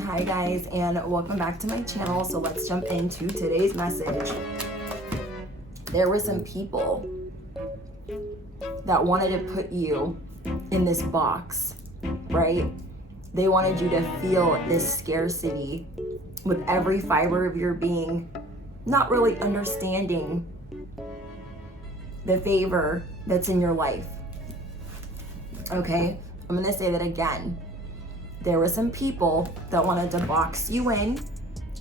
Hi guys, and welcome back to my channel. So let's jump into today's message. There were some people that wanted to put you in this box, right? They wanted you to feel this scarcity with every fiber of your being, not really understanding the favor that's in your life. Okay, I'm gonna say that again. There were some people that wanted to box you in.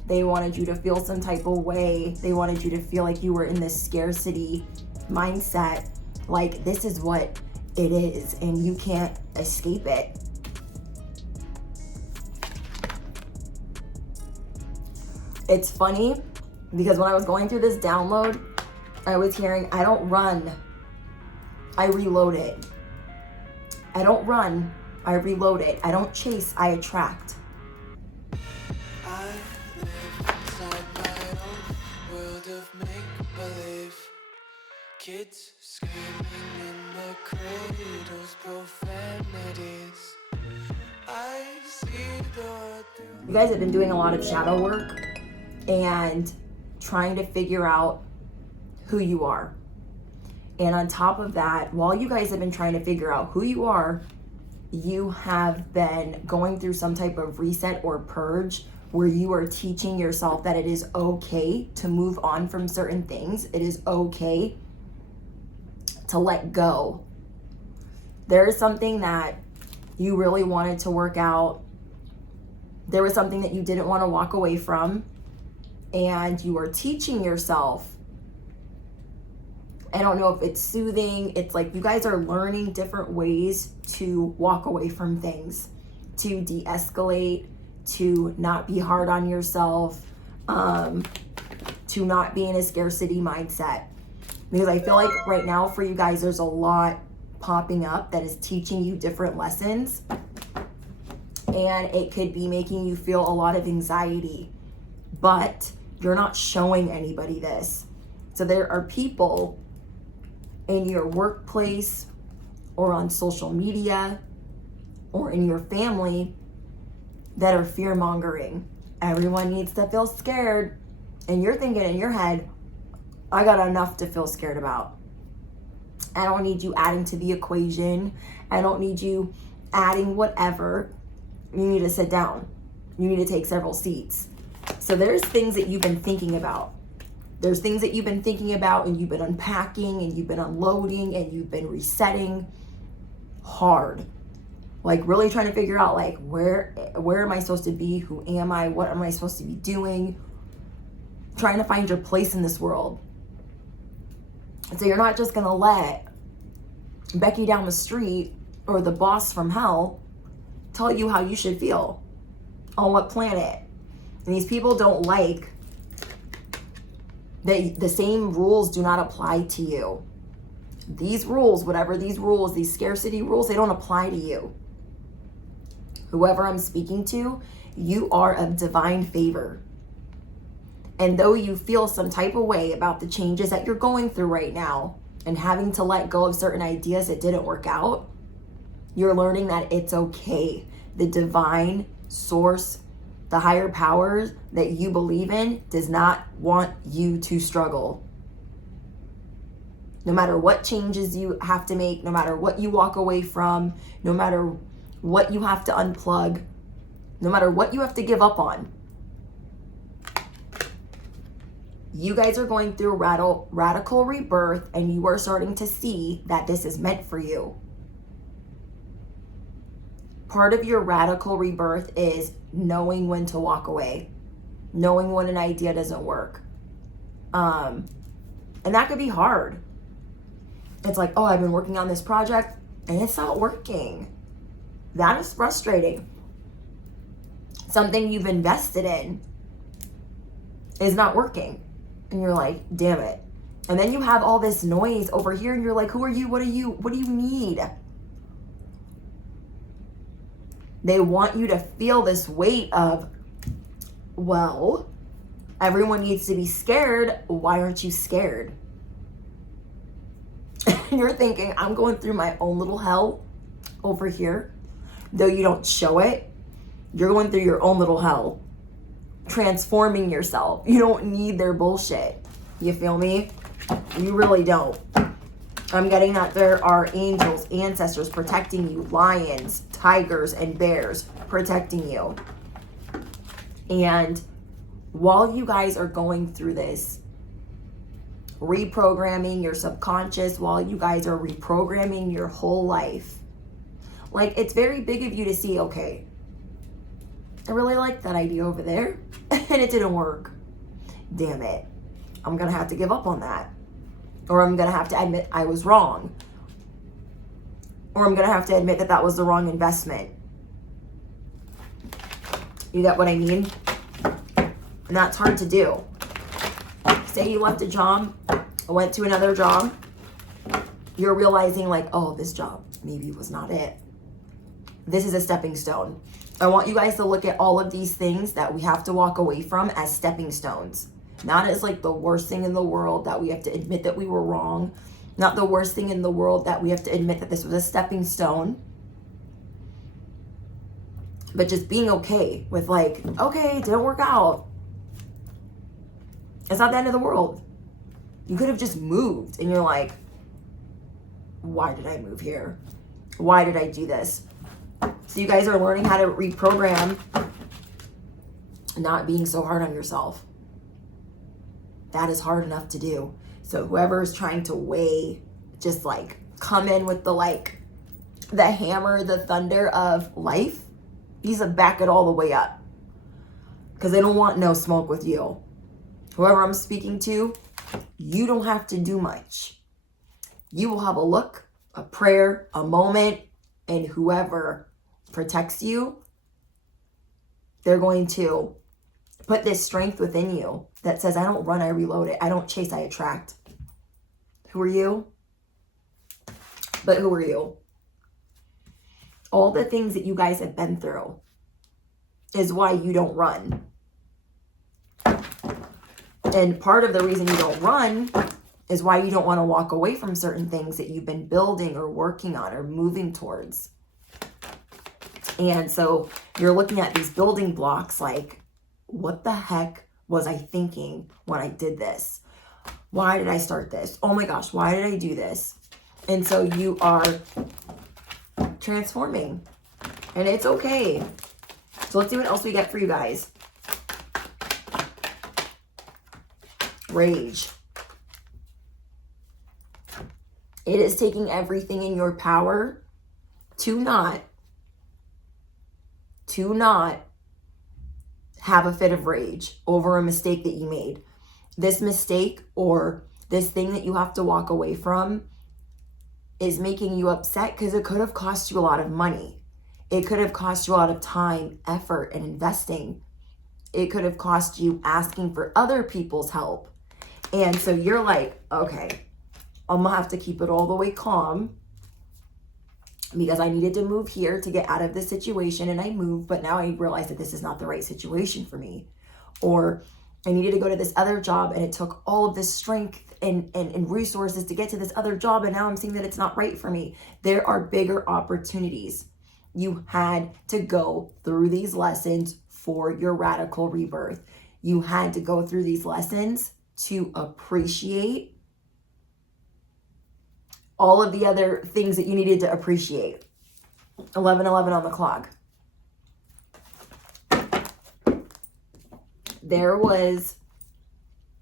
They wanted you to feel some type of way. They wanted you to feel like you were in this scarcity mindset, like this is what it is and you can't escape it. It's funny because when I was going through this download, I was hearing, I don't run, I reload it. I don't run, I reload it. I don't chase, I attract. I live inside my own world of make-believe. Kids screaming in the cradles, profanities. I see the world through. You guys have been doing a lot of shadow work and trying to figure out who you are. And on top of that, while you guys have been trying to figure out who you are, you have been going through some type of reset or purge where you are teaching yourself that it is okay to move on from certain things. It is okay to let go. There is something that you really wanted to work out. There was something that you didn't want to walk away from, and you are teaching yourself. I don't know if it's soothing. It's like you guys are learning different ways to walk away from things, to de-escalate, to not be hard on yourself, to not be in a scarcity mindset. Because I feel like right now for you guys, there's a lot popping up that is teaching you different lessons. And it could be making you feel a lot of anxiety, but you're not showing anybody this. So there are people in your workplace or on social media or in your family that are fear-mongering. Everyone needs to feel scared. And you're thinking in your head, I got enough to feel scared about. I don't need you adding to the equation. I don't need you adding whatever. You need to sit down. You need to take several seats. So there's things that you've been thinking about. There's things that you've been thinking about and you've been unpacking and you've been unloading and you've been resetting hard. Like really trying to figure out like where am I supposed to be? Who am I? What am I supposed to be doing? Trying to find your place in this world. So you're not just gonna let Becky down the street or the boss from hell tell you how you should feel on what planet. And these people don't like that the same rules do not apply to you. These rules, whatever these rules, these scarcity rules, they don't apply to you. Whoever I'm speaking to, you are of divine favor. And though you feel some type of way about the changes that you're going through right now and having to let go of certain ideas that didn't work out, you're learning that it's okay. The divine source, the higher powers that you believe in does not want you to struggle. No matter what changes you have to make, no matter what you walk away from, no matter what you have to unplug, no matter what you have to give up on, you guys are going through radical rebirth and you are starting to see that this is meant for you. Part of your radical rebirth is knowing when to walk away, knowing when an idea doesn't work. And that could be hard. It's like, oh, I've been working on this project and it's not working. That is frustrating. Something you've invested in is not working. And you're like, damn it. And then you have all this noise over here and you're like, who are you? What do you need? They want you to feel this weight of, well, everyone needs to be scared. Why aren't you scared? You're thinking, I'm going through my own little hell over here, though you don't show it. You're going through your own little hell, transforming yourself. You don't need their bullshit. You feel me? You really don't. I'm getting that there are angels, ancestors protecting you, lions, tigers, and bears protecting you. And while you guys are going through this, reprogramming your subconscious, while you guys are reprogramming your whole life, like, it's very big of you to see, okay, I really like that idea over there, and it didn't work. Damn it. I'm going to have to give up on that. Or I'm going to have to admit I was wrong. Or I'm going to have to admit that that was the wrong investment. You get what I mean? And that's hard to do. Say you left a job, went to another job. You're realizing like, oh, this job maybe was not it. This is a stepping stone. I want you guys to look at all of these things that we have to walk away from as stepping stones. Not as like the worst thing in the world that we have to admit that we were wrong. Not the worst thing in the world that we have to admit that this was a stepping stone. But just being okay with like, okay, it didn't work out. It's not the end of the world. You could have just moved and you're like, why did I move here? Why did I do this? So you guys are learning how to reprogram not being so hard on yourself. That is hard enough to do. So whoever is trying to weigh, just like come in with the like the hammer, the thunder of life, needs to back it all the way up. Because they don't want no smoke with you. Whoever I'm speaking to, you don't have to do much. You will have a look, a prayer, a moment, and whoever protects you, they're going to put this strength within you that says, I don't run, I reload it. I don't chase, I attract. Who are you? But who are you? All the things that you guys have been through is why you don't run. And part of the reason you don't run is why you don't want to walk away from certain things that you've been building or working on or moving towards. And so you're looking at these building blocks like, what the heck was I thinking when I did this? Why did I start this? Oh my gosh, why did I do this? And so you are transforming, and it's okay. So let's see what else we get for you guys. Rage. It is taking everything in your power to not have a fit of rage over a mistake that you made. This mistake or this thing that you have to walk away from is making you upset because it could have cost you a lot of money. It could have cost you a lot of time, effort, and investing. It could have cost you asking for other people's help. And so you're like, okay, I'm gonna have to keep it all the way calm because I needed to move here to get out of this situation, and I moved, but now I realize that this is not the right situation for me. Or I needed to go to this other job and it took all of this strength and resources to get to this other job, and now I'm seeing that it's not right for me. There are bigger opportunities. You had to go through these lessons for your radical rebirth. You had to go through these lessons to appreciate all of the other things that you needed to appreciate. 11:11 on the clock. There was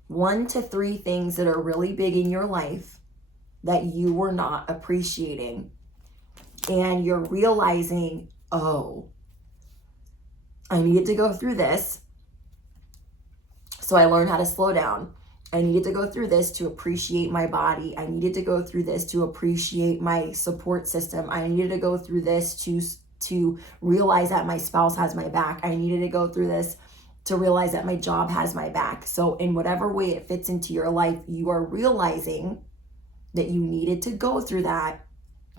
1 to 3 things that are really big in your life that you were not appreciating. And you're realizing, oh, I needed to go through this. So I learned how to slow down. I needed to go through this to appreciate my body. I needed to go through this to appreciate my support system. I needed to go through this to realize that my spouse has my back. I needed to go through this to realize that my job has my back. So in whatever way it fits into your life, you are realizing that you needed to go through that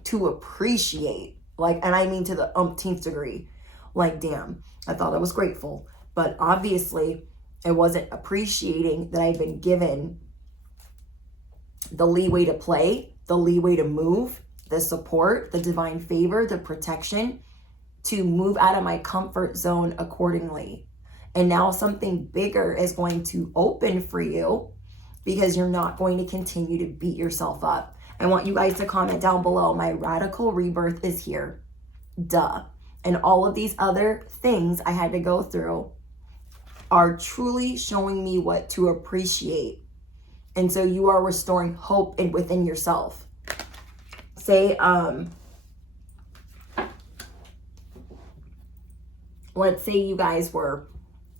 to appreciate. Like, and I mean to the umpteenth degree. Like, damn, I thought I was grateful. But obviously, I wasn't appreciating that I'd been given the leeway to play, the leeway to move, the support, the divine favor, the protection. to move out of my comfort zone accordingly. And now something bigger is going to open for you because you're not going to continue to beat yourself up. I want you guys to comment down below, my radical rebirth is here. Duh. And all of these other things I had to go through are truly showing me what to appreciate. And so you are restoring hope within yourself. Say, let's say you guys were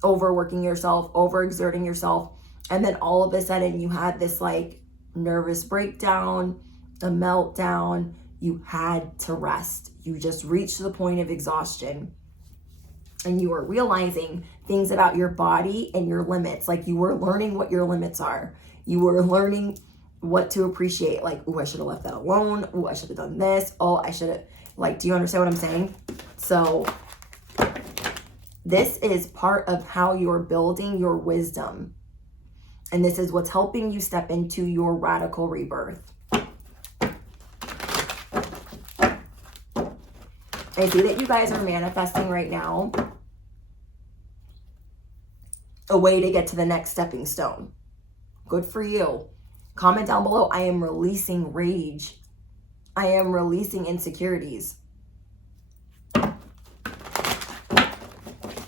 overworking yourself, overexerting yourself, and then all of a sudden you had this like nervous breakdown, a meltdown, you had to rest. You just reached the point of exhaustion and you were realizing things about your body and your limits. Like you were learning what your limits are. You were learning what to appreciate. Like, oh, I should have left that alone. Oh, I should have done this. Oh, I should have, like, do you understand what I'm saying? So this is part of how you're building your wisdom. And this is what's helping you step into your radical rebirth. I see that you guys are manifesting right now a way to get to the next stepping stone. Good for you. Comment down below, I am releasing rage. I am releasing insecurities.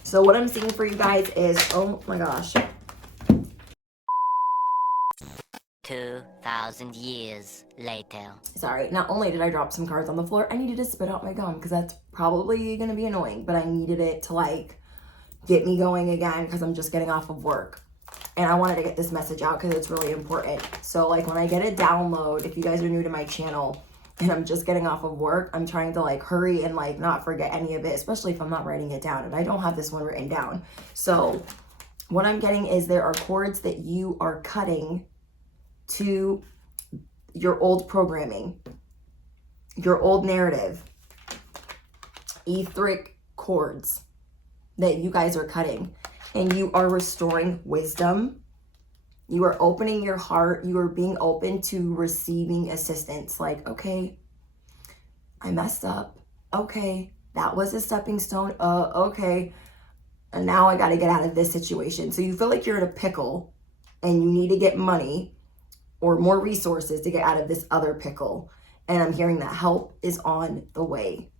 So what I'm seeing for you guys is, oh my gosh. 2,000 years later. Sorry, not only did I drop some cards on the floor, I needed to spit out my gum because that's probably going to be annoying, but I needed it to like get me going again because I'm just getting off of work. And I wanted to get this message out because it's really important. So like when I get a download, if you guys are new to my channel and I'm just getting off of work, I'm trying to like hurry and like not forget any of it, especially if I'm not writing it down. And I don't have this one written down. So what I'm getting is there are cords that you are cutting to your old programming, your old narrative, etheric cords that you guys are cutting, and you are restoring wisdom. You are opening your heart. You are being open to receiving assistance. Like, okay, I messed up. Okay, that was a stepping stone. Okay, and now I got to get out of this situation. So you feel like you're in a pickle and you need to get money or more resources to get out of this other pickle. And I'm hearing that help is on the way.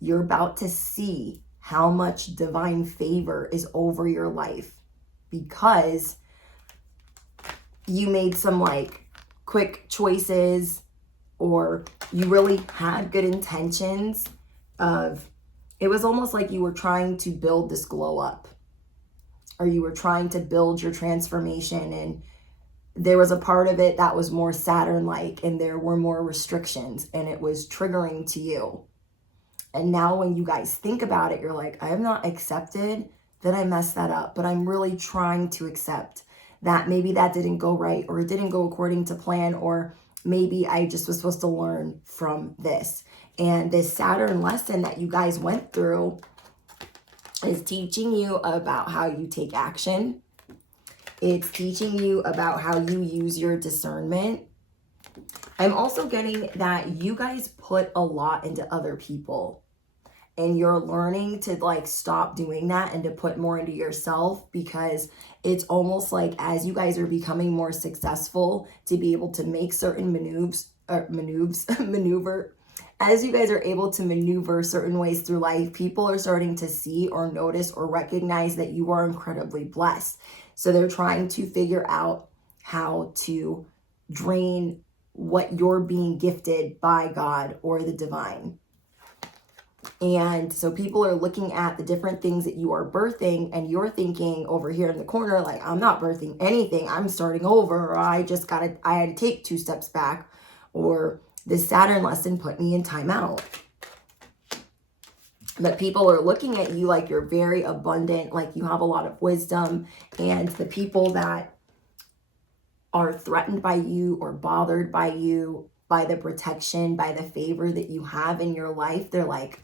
You're about to see how much divine favor is over your life because you made some like quick choices, or you really had good intentions of, it was almost like you were trying to build this glow up, or you were trying to build your transformation, and there was a part of it that was more Saturn-like and there were more restrictions and it was triggering to you. And now when you guys think about it, you're like, I have not accepted that I messed that up, but I'm really trying to accept that maybe that didn't go right, or it didn't go according to plan, or maybe I just was supposed to learn from this. And this Saturn lesson that you guys went through is teaching you about how you take action. It's teaching you about how you use your discernment. I'm also getting that you guys put a lot into other people, and you're learning to like stop doing that and to put more into yourself, because it's almost like as you guys are becoming more successful to be able to make certain maneuver, as you guys are able to maneuver certain ways through life, people are starting to see or notice or recognize that you are incredibly blessed. So they're trying to figure out how to drain what you're being gifted by God or the divine. And so people are looking at the different things that you are birthing, and you're thinking over here in the corner, like, I'm not birthing anything. I'm starting over, or I had to take 2 steps back, or this Saturn lesson put me in timeout. But people are looking at you like you're very abundant, like you have a lot of wisdom, and the people that are threatened by you or bothered by you, by the protection, by the favor that you have in your life, they're like,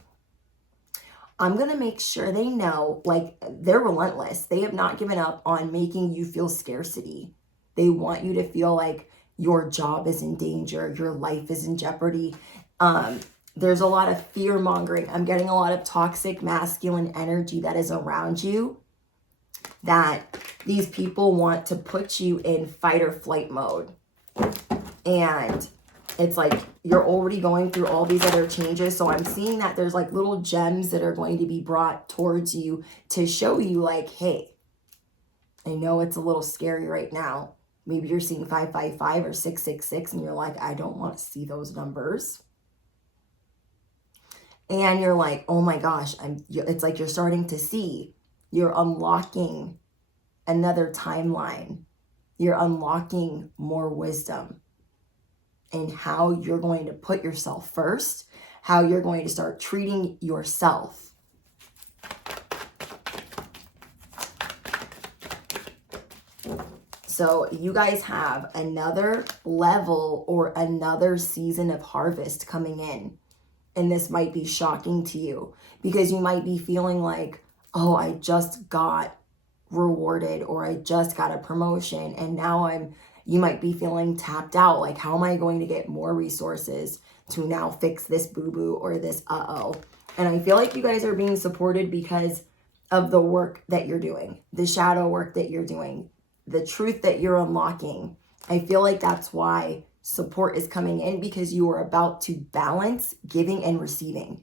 I'm going to make sure they know, like, they're relentless. They have not given up on making you feel scarcity. They want you to feel like your job is in danger, your life is in jeopardy. There's a lot of fear mongering. I'm getting a lot of toxic masculine energy that is around you, that these people want to put you in fight or flight mode. And it's like you're already going through all these other changes. So I'm seeing that there's like little gems that are going to be brought towards you to show you like, hey, I know it's a little scary right now. Maybe you're seeing 555 or 666 and you're like, I don't want to see those numbers. And you're like, oh my gosh, it's like you're starting to see, you're unlocking another timeline. You're unlocking more wisdom in how you're going to put yourself first, how you're going to start treating yourself. So you guys have another level or another season of harvest coming in. And this might be shocking to you because you might be feeling like, oh, I just got rewarded or I just got a promotion and now you might be feeling tapped out. Like, how am I going to get more resources to now fix this boo-boo or this uh-oh? And I feel like you guys are being supported because of the work that you're doing, the shadow work that you're doing, the truth that you're unlocking. I feel like that's why support is coming in, because you are about to balance giving and receiving.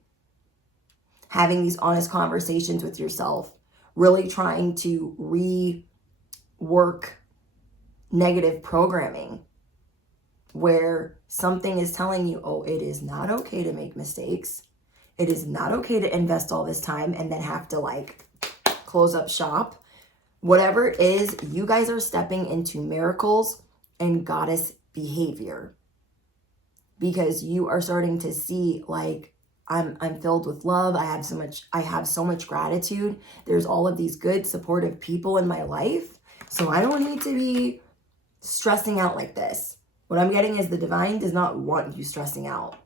Having these honest conversations with yourself, really trying to rework negative programming where something is telling you, oh, it is not okay to make mistakes. It is not okay to invest all this time and then have to like close up shop. Whatever it is, you guys are stepping into miracles and goddess behavior because you are starting to see like, I'm filled with love. I have so much gratitude. There's all of these good supportive people in my life. So I don't need to be stressing out like this. What I'm getting is the divine does not want you stressing out.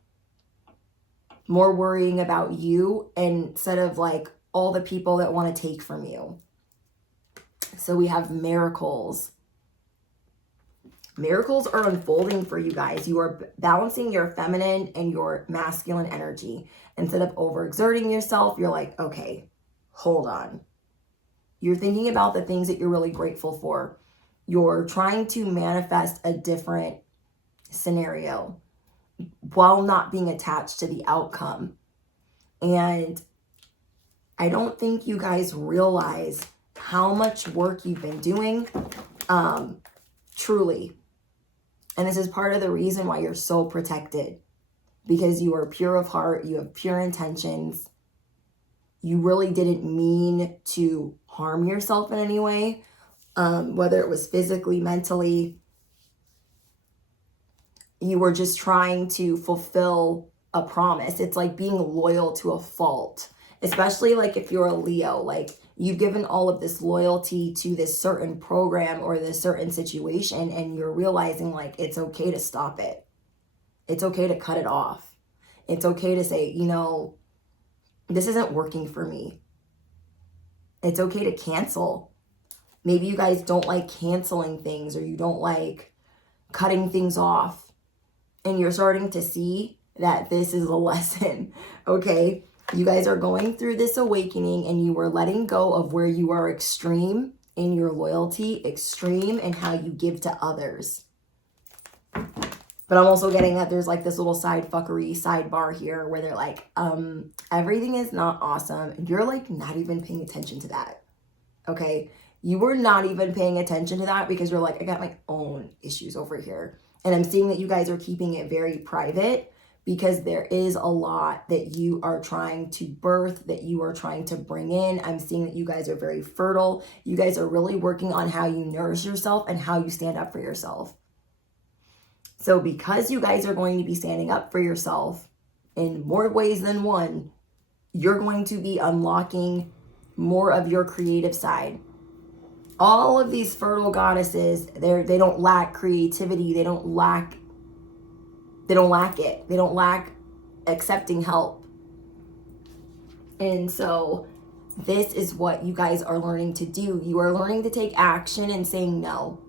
More worrying about you instead of like all the people that want to take from you. So we have miracles. Miracles are unfolding for you guys. You are balancing your feminine and your masculine energy. Instead of overexerting yourself, you're like, okay, hold on. You're thinking about the things that you're really grateful for. You're trying to manifest a different scenario while not being attached to the outcome. And I don't think you guys realize how much work you've been doing, truly. And this is part of the reason why you're so protected, because you are pure of heart, you have pure intentions. You really didn't mean to harm yourself in any way, whether it was physically, mentally. You were just trying to fulfill a promise. It's like being loyal to a fault, especially like if you're a Leo, like you've given all of this loyalty to this certain program or this certain situation, and you're realizing like it's okay to stop it. It's okay to cut it off. It's okay to say, you know, this isn't working for me. It's okay to cancel. Maybe you guys don't like canceling things, or you don't like cutting things off. And you're starting to see that this is a lesson, okay? You guys are going through this awakening, and you are letting go of where you are extreme in your loyalty, extreme in how you give to others. But I'm also getting that there's like this little sidebar here where they're like, everything is not awesome. And you're like not even paying attention to that, okay? You were not even paying attention to that because you're like, I got my own issues over here. And I'm seeing that you guys are keeping it very private because there is a lot that you are trying to birth, that you are trying to bring in. I'm seeing that you guys are very fertile. You guys are really working on how you nourish yourself and how you stand up for yourself. So because you guys are going to be standing up for yourself in more ways than one, you're going to be unlocking more of your creative side. All of these fertile goddesses, they don't lack creativity. They don't lack it. They don't lack accepting help. And so this is what you guys are learning to do. You are learning to take action and saying, no,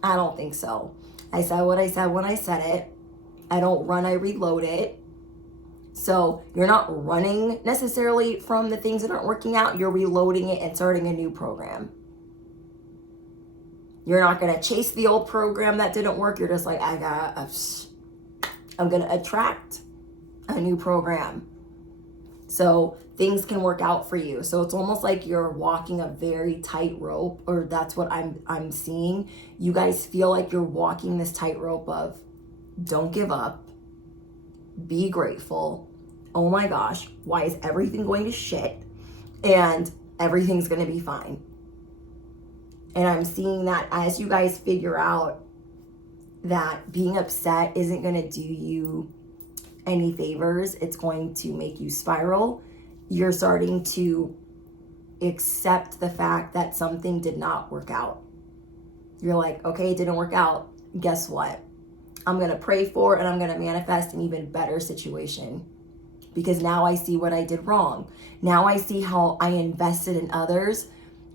I don't think so. I said what I said when I said it. I don't run, I reload it. So you're not running necessarily from the things that aren't working out. You're reloading it and starting a new program. You're not going to chase the old program that didn't work. You're just like, I'm going to attract a new program. So things can work out for you. So it's almost like you're walking a very tight rope, or that's what I'm seeing. You guys feel like you're walking this tightrope of don't give up, be grateful. Oh my gosh, why is everything going to shit? And everything's going to be fine. And I'm seeing that as you guys figure out that being upset isn't going to do you any favors, it's going to make you spiral. You're starting to accept the fact that something did not work out. You're like, okay, it didn't work out. Guess what? I'm going to pray for and I'm going to manifest an even better situation, because now I see what I did wrong. Now I see how I invested in others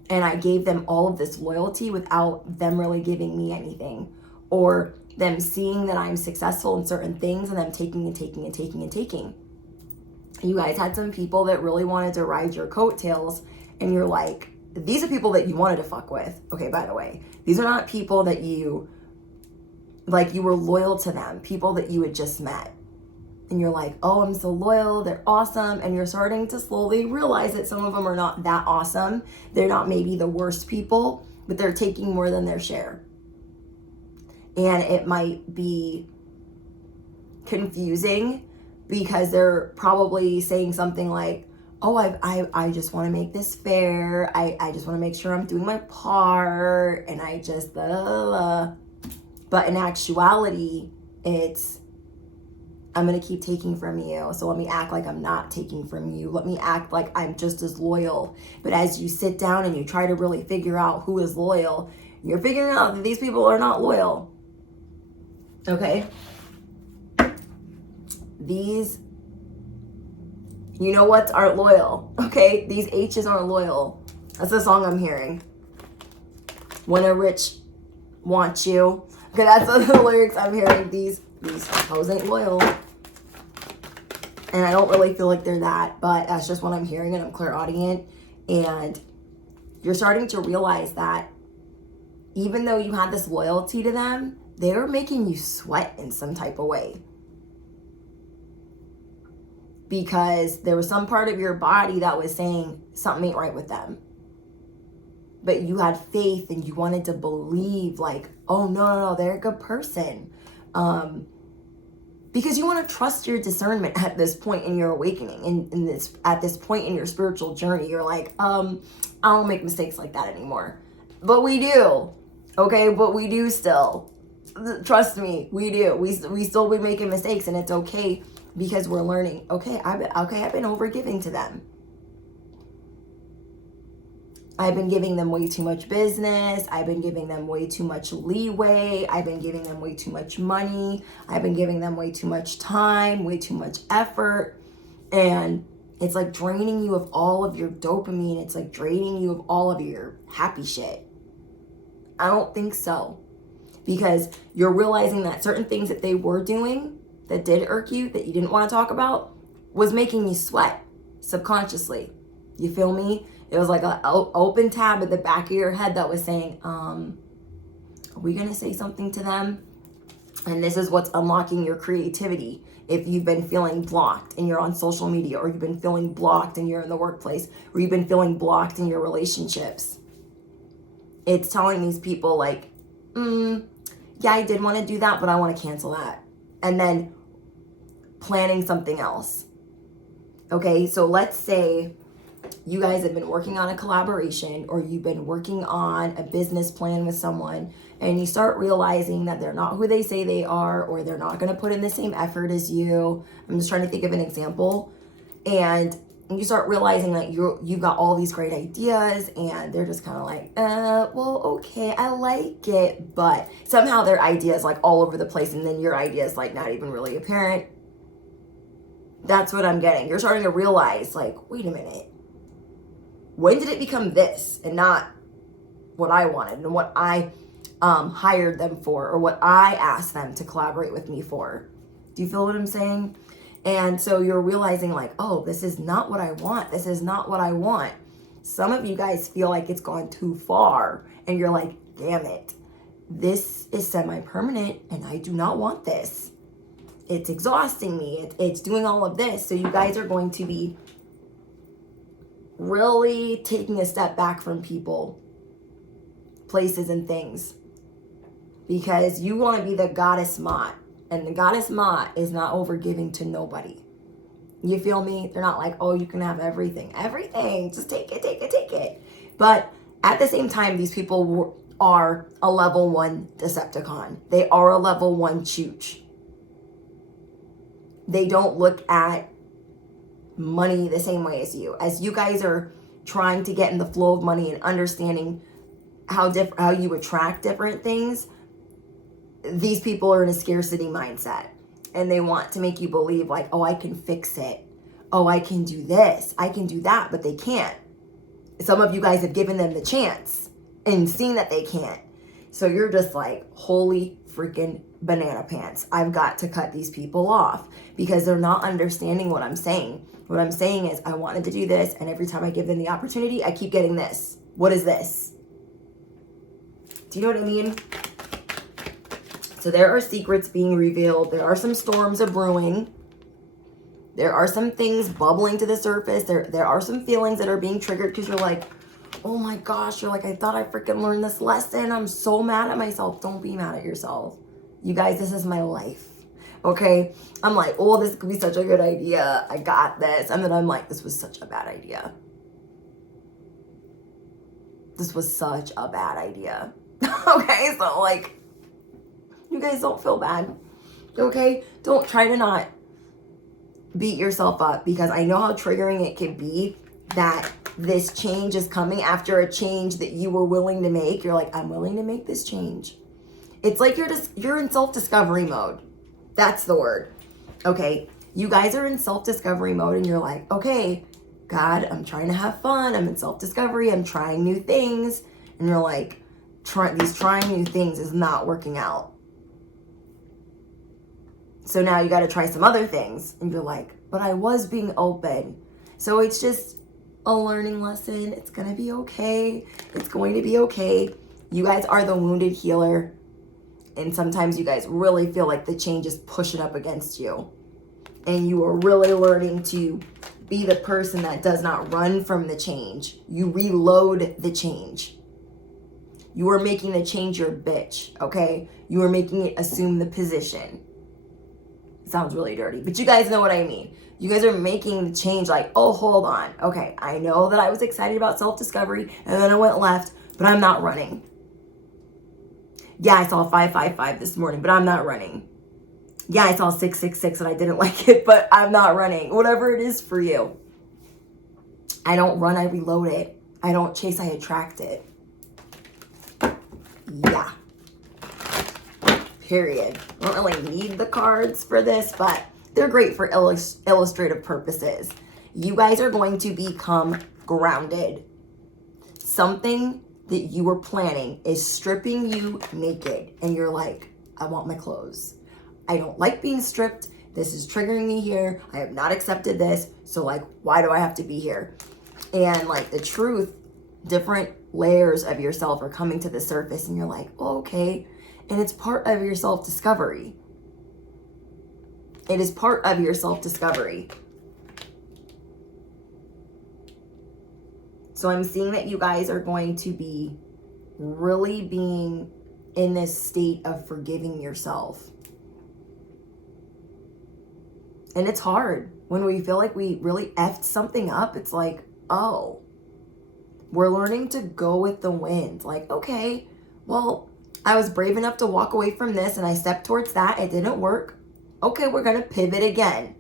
and I gave them all of this loyalty without them really giving me anything, or them seeing that I'm successful in certain things and them taking and taking and taking and taking. You guys had some people that really wanted to ride your coattails, and you're like, these are people that you wanted to fuck with. Okay, by the way, these are not people that you were loyal to them, people that you had just met. And you're like, oh, I'm so loyal, they're awesome. And you're starting to slowly realize that some of them are not that awesome. They're not maybe the worst people, but they're taking more than their share. And it might be confusing because they're probably saying something like, oh, I just want to make this fair. I just want to make sure I'm doing my part. And I just, blah, blah, blah. But in actuality, it's, I'm going to keep taking from you. So let me act like I'm not taking from you. Let me act like I'm just as loyal. But as you sit down and you try to really figure out who is loyal, you're figuring out that these people are not loyal. Okay? These, you know what, aren't loyal. Okay? These H's aren't loyal. That's the song I'm hearing. When a rich wants you. Okay, that's the lyrics I'm hearing. These hoes ain't loyal. And I don't really feel like they're that, but that's just what I'm hearing, and I'm clairaudient. And you're starting to realize that even though you had this loyalty to them, they were making you sweat in some type of way. Because there was some part of your body that was saying something ain't right with them. But you had faith and you wanted to believe like, oh, no, they're a good person. Because you want to trust your discernment at this point in your awakening. At this point in your spiritual journey, you're like, I don't make mistakes like that anymore. But we do. Okay, but we do still. Trust me, we do. We still be making mistakes, and it's okay because we're learning. Okay, I've been overgiving to them. I've been giving them way too much business. I've been giving them way too much leeway. I've been giving them way too much money. I've been giving them way too much time, way too much effort. And it's like draining you of all of your dopamine. It's like draining you of all of your happy shit. I don't think so. Because you're realizing that certain things that they were doing that did irk you, that you didn't want to talk about, was making you sweat subconsciously. You feel me? It was like an open tab at the back of your head that was saying, are we going to say something to them? And this is what's unlocking your creativity. If you've been feeling blocked and you're on social media, or you've been feeling blocked and you're in the workplace, or you've been feeling blocked in your relationships, it's telling these people like, yeah, I did want to do that, but I want to cancel that. And then planning something else. Okay, so let's say you guys have been working on a collaboration, or you've been working on a business plan with someone, and you start realizing that they're not who they say they are, or they're not going to put in the same effort as you. I'm just trying to think of an example. And you start realizing that you've got all these great ideas, and they're just kind of like, well, okay, I like it, but somehow their idea is like all over the place, and then your idea is like not even really apparent. That's what I'm getting. You're starting to realize like, wait a minute. When did it become this and not what I wanted and what I hired them for, or what I asked them to collaborate with me for? Do you feel what I'm saying? And so you're realizing like, oh, this is not what I want. This is not what I want. Some of you guys feel like it's gone too far and you're like, damn it. This is semi-permanent and I do not want this. It's exhausting me. It's doing all of this. So you guys are going to be really taking a step back from people, places, and things. Because you want to be the goddess Mott. And the goddess Mott is not overgiving to nobody. You feel me? They're not like, oh, you can have everything. Everything. Just take it, take it, take it. But at the same time, these people are a level 1 Decepticon. They are a level 1 Chooch. They don't look at money the same way as you. As you guys are trying to get in the flow of money and understanding how you attract different things, these people are in a scarcity mindset. And they want to make you believe like, oh, I can fix it. Oh, I can do this. I can do that, but they can't. Some of you guys have given them the chance and seen that they can't. So you're just like, holy freaking banana pants. I've got to cut these people off because they're not understanding what I'm saying. What I'm saying is I wanted to do this, and every time I give them the opportunity, I keep getting this. What is this? Do you know what I mean? So there are secrets being revealed. There are some storms brewing. There are some things bubbling to the surface. There are some feelings that are being triggered because you're like, oh my gosh, you're like, I thought I freaking learned this lesson. I'm so mad at myself. Don't be mad at yourself. You guys, this is my life. Okay? I'm like, oh, this could be such a good idea. I got this. And then I'm like, this was such a bad idea. This was such a bad idea. Okay? So like, you guys don't feel bad. Okay? Don't try to not beat yourself up because I know how triggering it can be that this change is coming after a change that you were willing to make. You're like, I'm willing to make this change. It's like you're in self-discovery mode. That's the word. Okay? You guys are in self-discovery mode and you're like, okay, God, I'm trying to have fun. I'm in self-discovery. I'm trying new things. And you're like, trying new things is not working out. So now you got to try some other things. And you're like, but I was being open. So it's just a learning lesson. It's going to be okay. It's going to be okay. You guys are the wounded healer. And sometimes you guys really feel like the change is pushing up against you. And you are really learning to be the person that does not run from the change. You reload the change. You are making the change your bitch, okay? You are making it assume the position. Sounds really dirty, but you guys know what I mean. You guys are making the change like, oh, hold on. Okay, I know that I was excited about self-discovery and then I went left, but I'm not running. Yeah, I saw 555 this morning, but I'm not running. Yeah, I saw 666 and I didn't like it, but I'm not running. Whatever it is for you. I don't run, I reload it. I don't chase, I attract it. Yeah. Period. I don't really need the cards for this, but they're great for illustrative purposes. You guys are going to become grounded. Something that you were planning is stripping you naked. And you're like, I want my clothes. I don't like being stripped. This is triggering me here. I have not accepted this. So like, why do I have to be here? And like the truth, different layers of yourself are coming to the surface and you're like, oh, okay. And it's part of your self-discovery. It is part of your self-discovery. So I'm seeing that you guys are going to be really being in this state of forgiving yourself. And it's hard. When we feel like we really effed something up, it's like, oh, we're learning to go with the wind. Like, okay, well, I was brave enough to walk away from this and I stepped towards that. It didn't work. Okay, we're going to pivot again.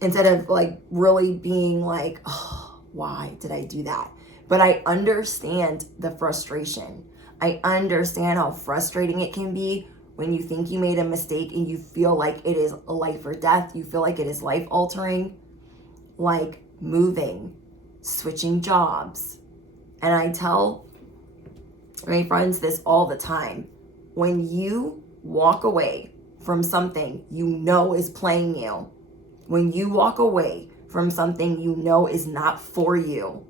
Instead of like really being like, oh, why did I do that? But I understand the frustration. I understand how frustrating it can be when you think you made a mistake and you feel like it is life or death. You feel like it is life altering, like moving, switching jobs. And I tell my friends this all the time. When you walk away from something you know is playing you, when you walk away from something you know is not for you,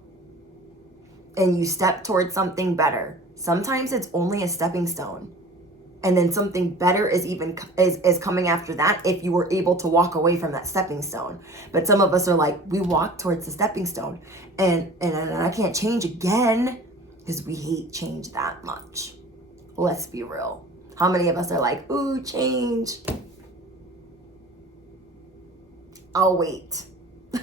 and you step towards something better, sometimes it's only a stepping stone. And then something better is coming after that if you were able to walk away from that stepping stone. But some of us are like, we walk towards the stepping stone and I can't change again, because we hate change that much. Let's be real. How many of us are like, ooh, change? I'll wait.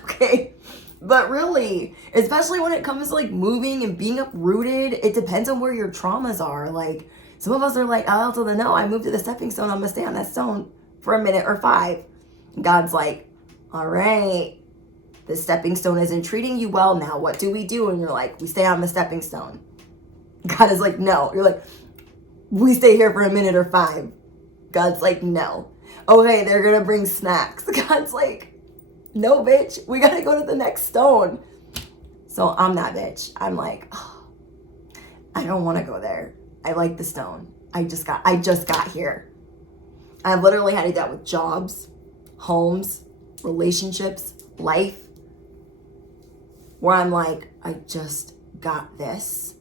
Okay. But really, especially when it comes to like moving and being uprooted, it depends on where your traumas are. Like, some of us are like, oh, to the no, I moved to the stepping stone. I'm going to stay on that stone for a minute or 5. And God's like, all right, the stepping stone isn't treating you well. Now what do we do? And you're like, we stay on the stepping stone. God is like, no. You're like, we stay here for a minute or 5. God's like, no. Okay, they're going to bring snacks. God's like, no, bitch, we got to go to the next stone. So I'm that bitch. I'm like, oh, I don't want to go there. I like the stone. I just got here. I've literally had to do that with jobs, homes, relationships, life, where I'm like, I just got this.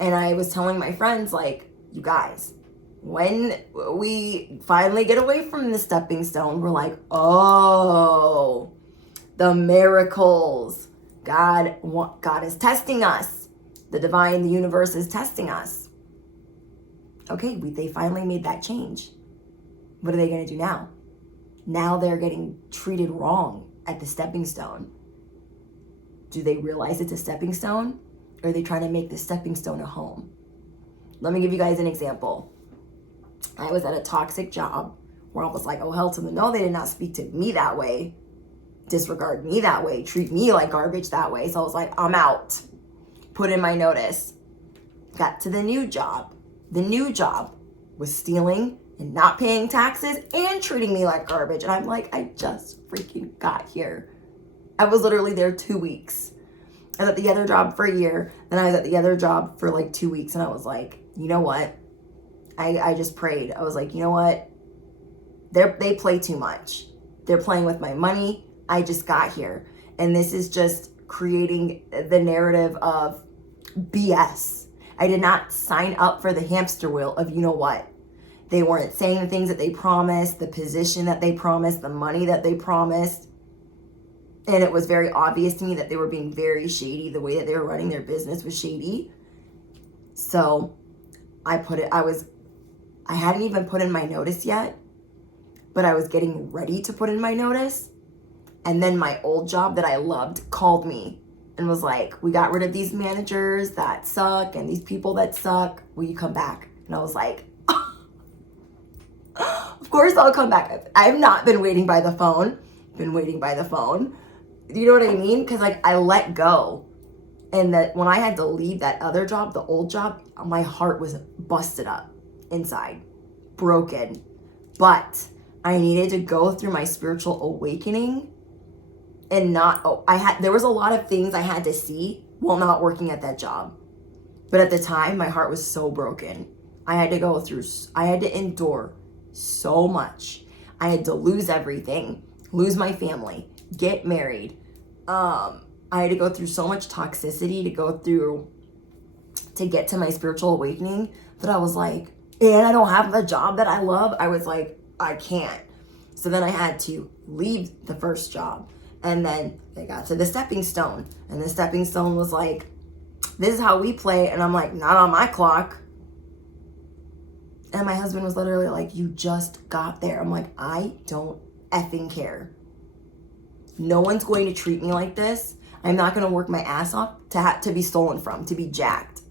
And I was telling my friends, like, you guys, when we finally get away from the stepping stone, we're like, oh, the miracles. God is testing us. The divine, the universe is testing us. Okay, they finally made that change. What are they going to do now? Now they're getting treated wrong at the stepping stone. Do they realize it's a stepping stone? Or are they trying to make the stepping stone a home? Let me give you guys an example. I was at a toxic job where I was like, oh, hell to the no, they did not speak to me that way, disregard me that way, treat me like garbage that way. So I was like, I'm out. Put in my notice. Got to the new job. The new job was stealing and not paying taxes and treating me like garbage. And I'm like, I just freaking got here. I was literally there 2 weeks. I was at the other job for a year. Then I was at the other job for like 2 weeks. And I was like, you know what? I just prayed. I was like, you know what? They play too much. They're playing with my money. I just got here. And this is just creating the narrative of BS. I did not sign up for the hamster wheel of, you know what? They weren't saying the things that they promised, the position that they promised, the money that they promised. And it was very obvious to me that they were being very shady. The way that they were running their business was shady. So I hadn't even put in my notice yet, but I was getting ready to put in my notice. And then my old job that I loved called me and was like, we got rid of these managers that suck and these people that suck. Will you come back? And I was like, of course I'll come back. I have not been waiting by the phone. Been waiting by the phone. You know what I mean? Because like I let go. And that when I had to leave that other job, the old job, my heart was busted up inside, broken. But I needed to go through my spiritual awakening and there was a lot of things I had to see while not working at that job. But at the time, my heart was so broken. I had to endure so much. I had to lose everything, lose my family, get married. I had to go through so much toxicity to get to my spiritual awakening that I was like, and I don't have the job that I love. I was like, I can't. So then I had to leave the first job. And then they got to the stepping stone. And the stepping stone was like, this is how we play. And I'm like, not on my clock. And my husband was literally like, you just got there. I'm like, I don't effing care. No one's going to treat me like this. I'm not going to work my ass off to be stolen from, to be jacked.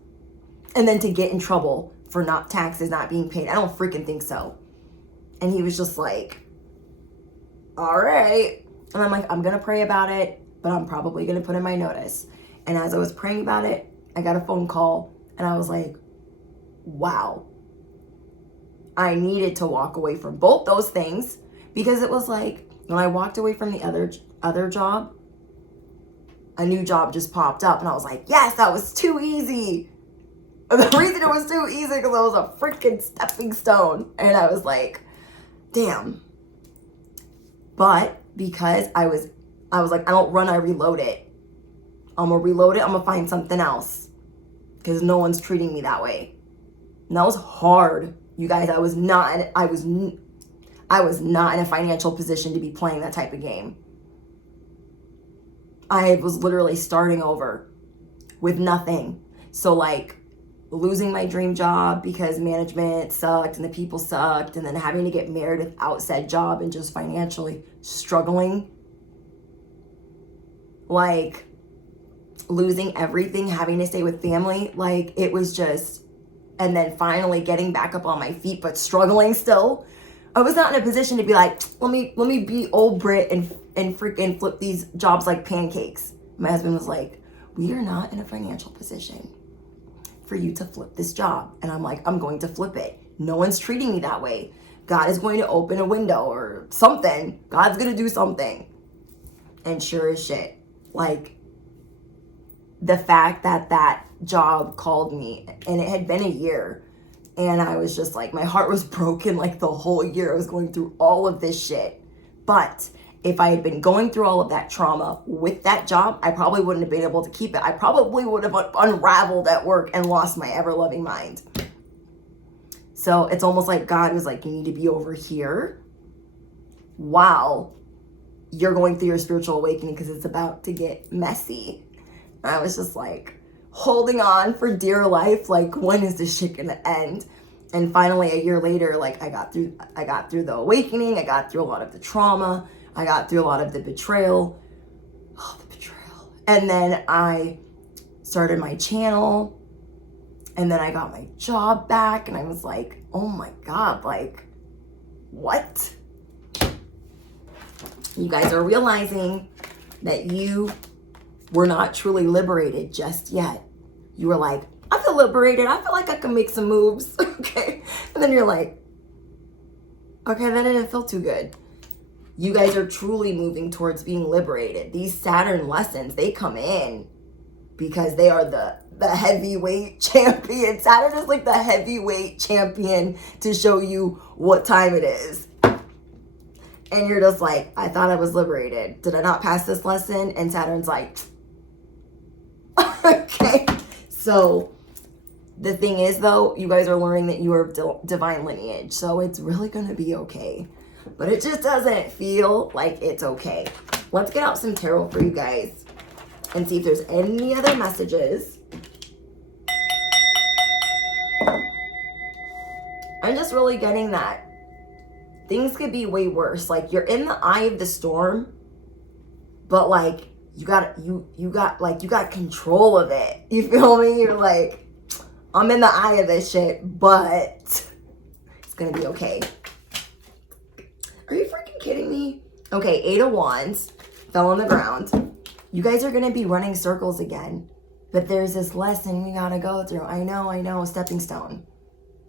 And then to get in trouble for taxes not being paid. I don't freaking think so. And he was just like, all right. And I'm like, I'm going to pray about it, but I'm probably going to put in my notice. And as I was praying about it, I got a phone call and I was like, wow. I needed to walk away from both those things because it was like when I walked away from the other job, a new job just popped up and I was like, yes, that was too easy. And the reason it was too easy because it was a freaking stepping stone. And I was like, damn. But because I was like, I don't run, I reload it. I'm gonna reload it, I'm gonna find something else. Because no one's treating me that way. And that was hard. You guys, I was not in a financial position to be playing that type of game. I was literally starting over with nothing. So like losing my dream job because management sucked and the people sucked, and then having to get married without said job and just financially struggling. Like losing everything, having to stay with family. Like it was just, and then finally getting back up on my feet, but struggling still. I was not in a position to be like, let me be old Brit and freaking flip these jobs like pancakes. My husband was like, we are not in a financial position for you to flip this job. And I'm like, I'm going to flip it. No one's treating me that way. God is going to open a window or something. God's going to do something. And sure as shit, like the fact that that job called me, and it had been a year, and I was just like, my heart was broken like the whole year. I was going through all of this shit. But if I had been going through all of that trauma with that job, I probably wouldn't have been able to keep it. I probably would have unraveled at work and lost my ever-loving mind. So it's almost like God was like, you need to be over here while you're going through your spiritual awakening, because it's about to get messy. And I was just like holding on for dear life, like, when is this shit gonna end? And finally, a year later, like I got through the awakening. I got through a lot of the trauma. I got through a lot of the betrayal. Oh, the betrayal. And then I started my channel, and then I got my job back, and I was like, oh my God, like, what? You guys are realizing that you were not truly liberated just yet. You were like, I feel liberated. I feel like I can make some moves. Okay. And then you're like, okay, that didn't feel too good. You guys are truly moving towards being liberated. These Saturn lessons, they come in because they are the heavyweight champion. Saturn is like the heavyweight champion to show you what time it is. And you're just like, I thought I was liberated. Did I not pass this lesson? And Saturn's like, okay. So the thing is, though, you guys are learning that you are divine lineage. So it's really going to be okay. But it just doesn't feel like it's okay. Let's get out some tarot for you guys and see if there's any other messages. I'm just really getting that things could be way worse. Like you're in the eye of the storm, but like you got control of it. You feel me? You're like, I'm in the eye of this shit, but it's gonna be okay. Are you freaking kidding me? Okay, 8 of Wands fell on the ground. You guys are gonna be running circles again, but there's this lesson we gotta go through. I know, stepping stone.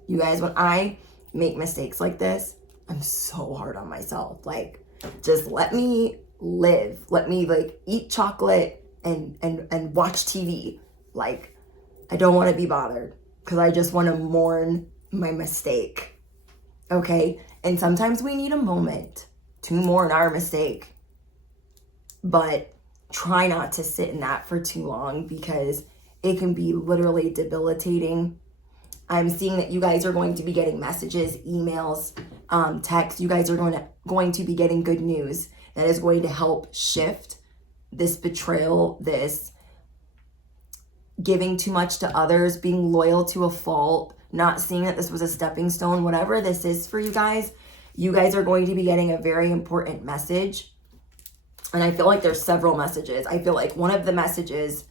You guys, when I make mistakes like this, I'm so hard on myself. Like, just let me live. Let me like eat chocolate and watch TV. Like, I don't want to be bothered because I just want to mourn my mistake. Okay? And sometimes we need a moment to mourn our mistake. But try not to sit in that for too long because it can be literally debilitating. I'm seeing that you guys are going to be getting messages, emails, texts. You guys are going to be getting good news that is going to help shift this betrayal, this giving too much to others, being loyal to a fault, not seeing that this was a stepping stone, whatever this is for you guys are going to be getting a very important message. And I feel like there's several messages. I feel like one of the messages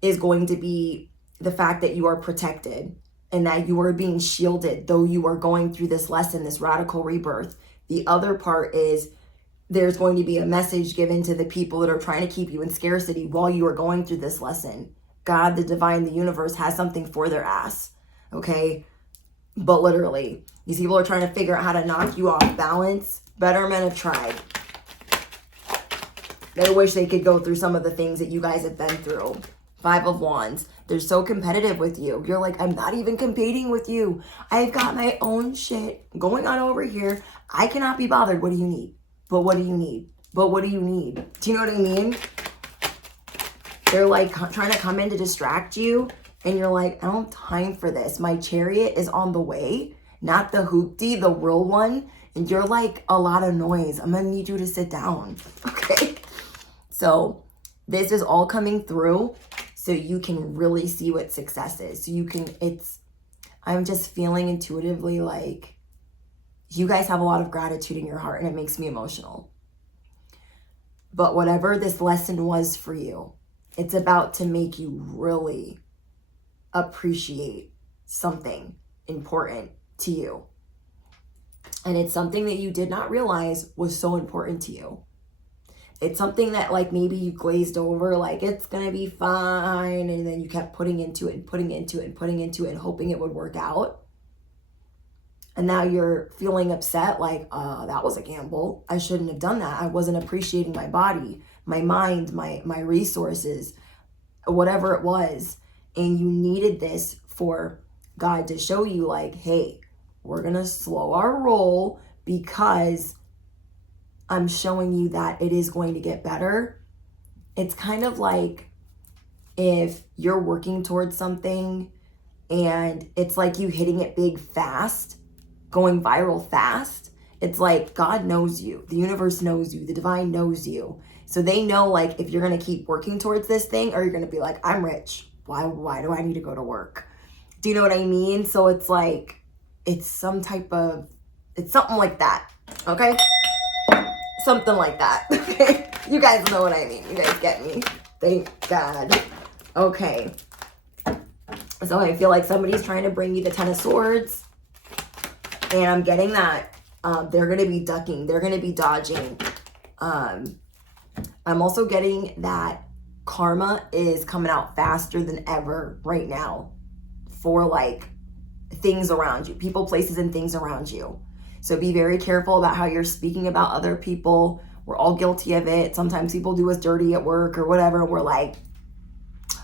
is going to be the fact that you are protected and that you are being shielded, though you are going through this lesson, this radical rebirth. The other part is there's going to be a message given to the people that are trying to keep you in scarcity while you are going through this lesson. God, the divine, the universe has something for their ass, okay? But literally, these people are trying to figure out how to knock you off balance. Better men have tried. They wish they could go through some of the things that you guys have been through. Five of Wands. They're so competitive with you. You're like, I'm not even competing with you. I've got my own shit going on over here. I cannot be bothered. What do you need? But what do you need? But what do you need? Do you know what I mean? They're like trying to come in to distract you. And you're like, I don't have time for this. My chariot is on the way. Not the hoopty, the real one. And you're like a lot of noise. I'm going to need you to sit down. Okay? So this is all coming through so you can really see what success is. So you can, I'm just feeling intuitively like you guys have a lot of gratitude in your heart and it makes me emotional. But whatever this lesson was for you, it's about to make you really appreciate something important to you. And it's something that you did not realize was so important to you. It's something that like maybe you glazed over, like it's gonna be fine, and then you kept putting into it and putting into it and putting into it and hoping it would work out. And now you're feeling upset, like, that was a gamble. I shouldn't have done that. I wasn't appreciating my body, my mind, my resources, whatever it was. And you needed this for God to show you like, hey, we're gonna slow our roll because I'm showing you that it is going to get better. It's kind of like if you're working towards something and it's like you hitting it big fast, going viral fast. It's like God knows you, the universe knows you, the divine knows you. So they know like if you're going to keep working towards this thing or you're going to be like, I'm rich. Why do I need to go to work? Do you know what I mean? So it's like, it's something like that. Okay? Something like that. Okay? You guys know what I mean. You guys get me. Thank God. Okay. So I feel like somebody's trying to bring you the Ten of Swords. And I'm getting that they're going to be ducking. They're going to be dodging. I'm also getting that karma is coming out faster than ever right now for like things around you. People, places, and things around you. So be very careful about how you're speaking about other people. We're all guilty of it. Sometimes people do us dirty at work or whatever. We're like,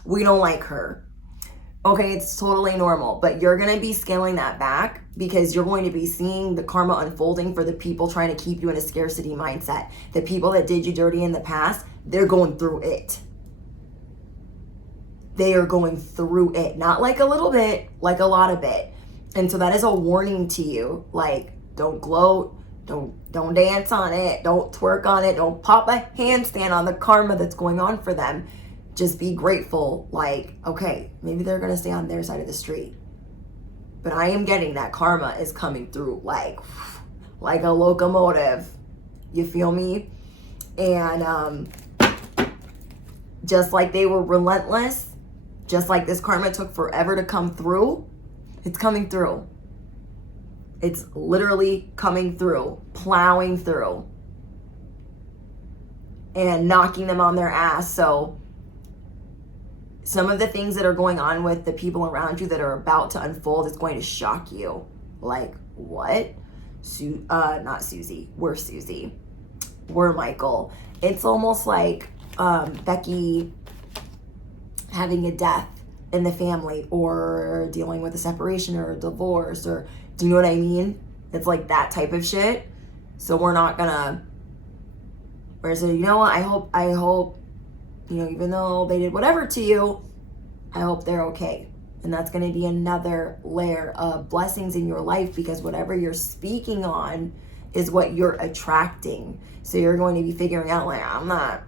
we don't like her. Okay, it's totally normal. But you're going to be scaling that back because you're going to be seeing the karma unfolding for the people trying to keep you in a scarcity mindset. The people that did you dirty in the past, they're going through it. They are going through it. Not like a little bit, like a lot of it. And so that is a warning to you. Like, don't gloat, don't dance on it, don't twerk on it, don't pop a handstand on the karma that's going on for them. Just be grateful, like, okay, maybe they're gonna stay on their side of the street. But I am getting that karma is coming through like a locomotive. You feel me? And just like they were relentless, just like this karma took forever to come through, it's coming through. It's literally coming through, plowing through, and knocking them on their ass. So some of the things that are going on with the people around you that are about to unfold is going to shock you. Like, what? Not Susie. We're Susie. We're Michael. It's almost like Becky having a death in the family or dealing with a separation or a divorce, or do you know what I mean? It's like that type of shit. So we're not gonna, we're saying, you know what, I hope, you know, even though they did whatever to you, I hope they're okay. And that's going to be another layer of blessings in your life, because whatever you're speaking on is what you're attracting. So you're going to be figuring out, like, I'm not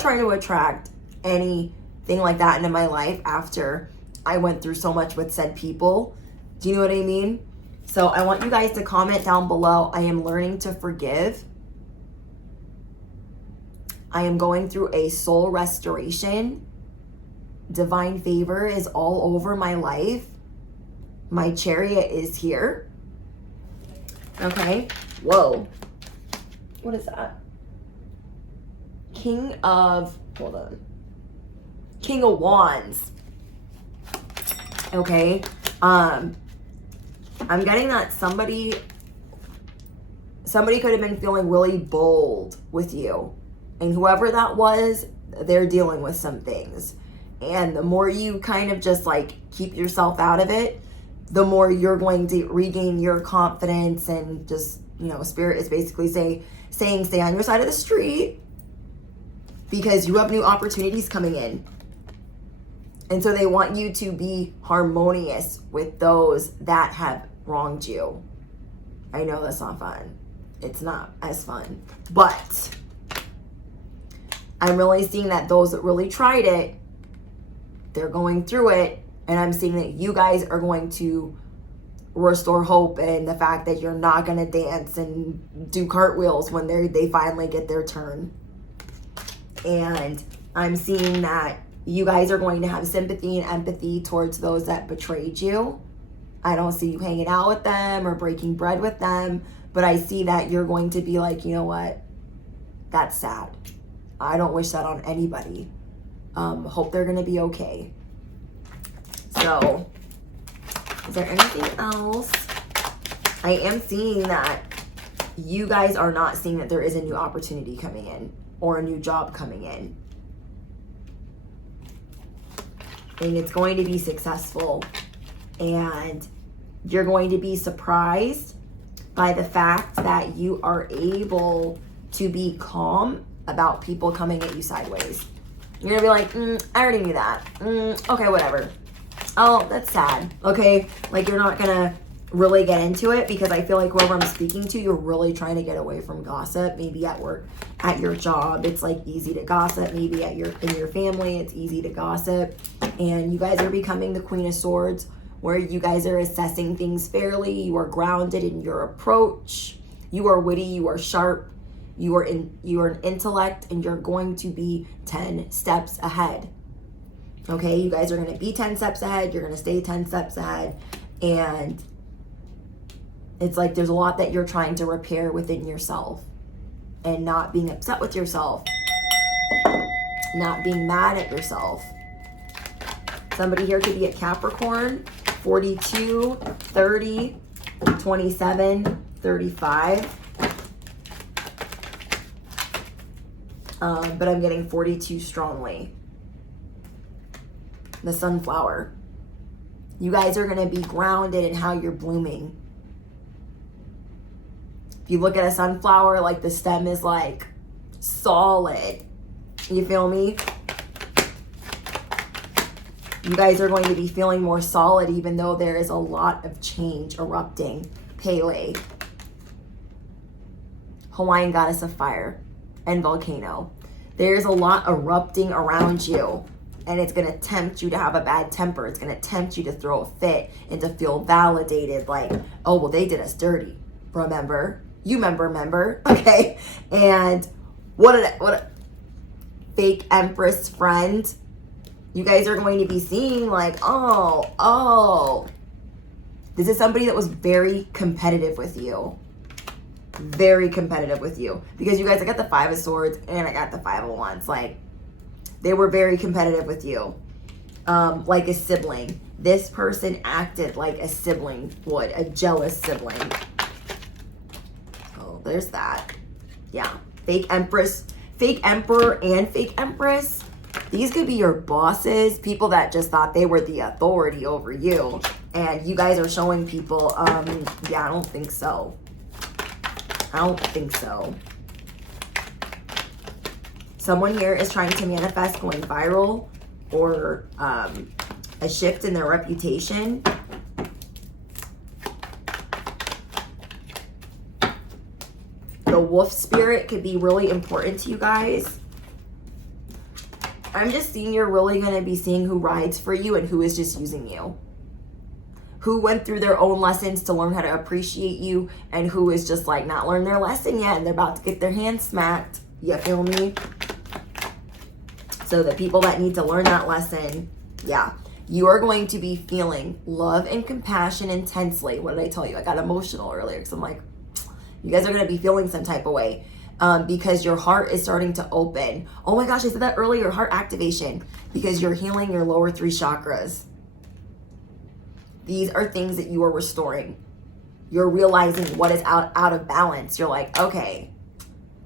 trying to attract anything like that into my life after I went through so much with said people. Do you know what I mean? So I want you guys to comment down below. I am learning to forgive. I am going through a soul restoration. Divine favor is all over my life. My chariot is here. Okay. Whoa. What is that? King of Wands. Okay. I'm getting that somebody could have been feeling really bold with you. And whoever that was, they're dealing with some things. And the more you kind of just like keep yourself out of it, the more you're going to regain your confidence. And just, you know, Spirit is basically saying stay on your side of the street, because you have new opportunities coming in. And so they want you to be harmonious with those that have wronged you. I know that's not fun. It's not as fun. But I'm really seeing that those that really tried it, they're going through it. And I'm seeing that you guys are going to restore hope and the fact that you're not going to dance and do cartwheels when they finally get their turn. And I'm seeing that you guys are going to have sympathy and empathy towards those that betrayed you. I don't see you hanging out with them or breaking bread with them, but I see that you're going to be like, you know what? That's sad. I don't wish that on anybody. Hope they're going to be okay. So, is there anything else? I am seeing that you guys are not seeing that there is a new opportunity coming in or a new job coming in. And it's going to be successful. And you're going to be surprised by the fact that you are able to be calm about people coming at you sideways. You're gonna be like, I already knew that. Okay, whatever. Oh, that's sad. Okay, like you're not gonna really get into it, because I feel like whoever I'm speaking to, you're really trying to get away from gossip. Maybe at work, at your job, it's like easy to gossip. Maybe in your family, it's easy to gossip. And you guys are becoming the Queen of Swords, where you guys are assessing things fairly. You are grounded in your approach. You are witty. You are sharp. You are an intellect, and you're going to be 10 steps ahead. Okay, you guys are going to be 10 steps ahead. You're going to stay 10 steps ahead. And it's like there's a lot that you're trying to repair within yourself, and not being upset with yourself, not being mad at yourself. Somebody here could be a Capricorn, 42, 30, 27, 35. But I'm getting 42 strongly. The sunflower. You guys are going to be grounded in how you're blooming. If you look at a sunflower, like the stem is like solid. You feel me? You guys are going to be feeling more solid, even though there is a lot of change erupting. Pele. Hawaiian goddess of fire and volcano. There's a lot erupting around you, and it's going to tempt you to have a bad temper. It's going to tempt you to throw a fit and to feel validated, like, oh, well, they did us dirty. Remember? You remember, okay? And what a fake empress friend. You guys are going to be seeing like, oh, this is somebody that was very competitive with you. Very competitive with you. Because you guys, I got the 5 of Swords and I got the 5 of Wands. Like, they were very competitive with you. Like a sibling. This person acted like a sibling would. A jealous sibling. Oh, there's that. Yeah. Fake empress. Fake emperor and fake empress. These could be your bosses, people that just thought they were the authority over you. And you guys are showing people, yeah, I don't think so. I don't think so. Someone here is trying to manifest going viral or a shift in their reputation. The wolf spirit could be really important to you guys. I'm just seeing you're really going to be seeing who rides for you and who is just using you. Who went through their own lessons to learn how to appreciate you, and who is just like not learned their lesson yet and they're about to get their hands smacked. You feel me? So the people that need to learn that lesson, yeah. You are going to be feeling love and compassion intensely. What did I tell you? I got emotional earlier because I'm like, you guys are going to be feeling some type of way. Because your heart is starting to open. Oh my gosh, I said that earlier, heart activation. Because you're healing your lower 3 chakras. These are things that you are restoring. You're realizing what is out of balance. You're like, okay,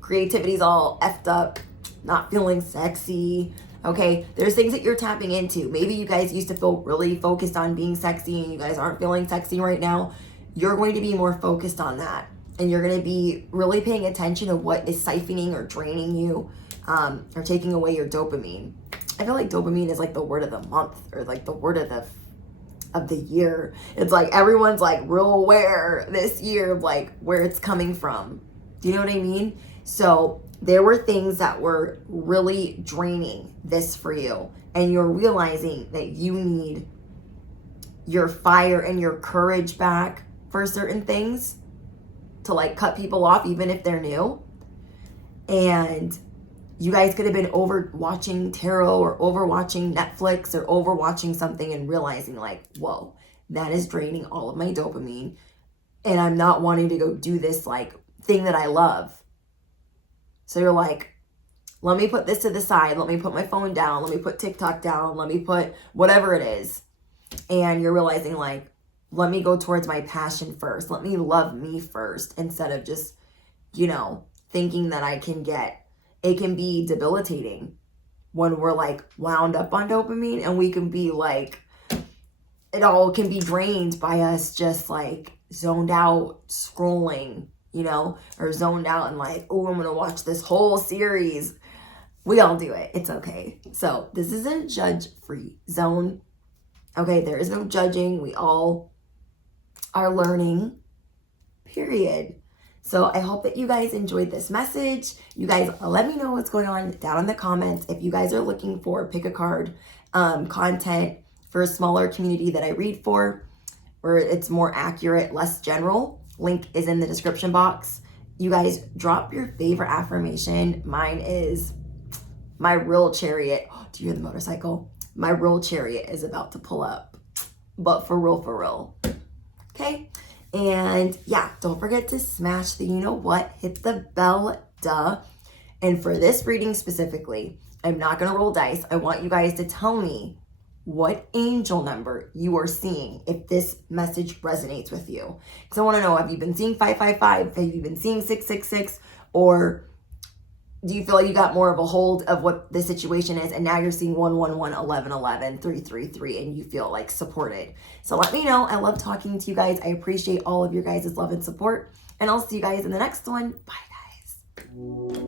creativity's all effed up, not feeling sexy. Okay, there's things that you're tapping into. Maybe you guys used to feel really focused on being sexy and you guys aren't feeling sexy right now. You're going to be more focused on that. And you're going to be really paying attention to what is siphoning or draining you, or taking away your dopamine. I feel like dopamine is like the word of the month, or like the word of the year. It's like everyone's like real aware this year of like where it's coming from. Do you know what I mean? So there were things that were really draining this for you, and you're realizing that you need your fire and your courage back for certain things, to like cut people off even if they're new. And you guys could have been over watching tarot or over watching Netflix or over watching something and realizing like, whoa, that is draining all of my dopamine, and I'm not wanting to go do this like thing that I love. So you're like, let me put this to the side. Let me put my phone down. Let me put TikTok down. Let me put whatever it is. And you're realizing like, let me go towards my passion first. Let me love me first, instead of just, you know, thinking that I can get, it can be debilitating when we're like wound up on dopamine, and we can be like, it all can be drained by us just like zoned out scrolling, you know, or zoned out and like, oh, I'm going to watch this whole series. We all do it. It's okay. So this is a judge-free zone. Okay, there is no judging. We all are learning, period. So I hope that you guys enjoyed this message. You guys let me know what's going on down in the comments. If you guys are looking for pick a card content for a smaller community that I read for, where it's more accurate, less general, link is in the description box. You guys drop your favorite affirmation. Mine is my real chariot. Oh, do you hear the motorcycle? My real chariot is about to pull up, but for real, for real. Okay. And yeah, don't forget to smash the you know what, hit the bell, duh. And for this reading specifically, I'm not going to roll dice. I want you guys to tell me what angel number you are seeing if this message resonates with you. Because I want to know, have you been seeing 555? Have you been seeing 666? Or do you feel like you got more of a hold of what the situation is, and now you're seeing 111, 1111, 333, and you feel like supported? So let me know. I love talking to you guys. I appreciate all of your guys' love and support. And I'll see you guys in the next one. Bye, guys.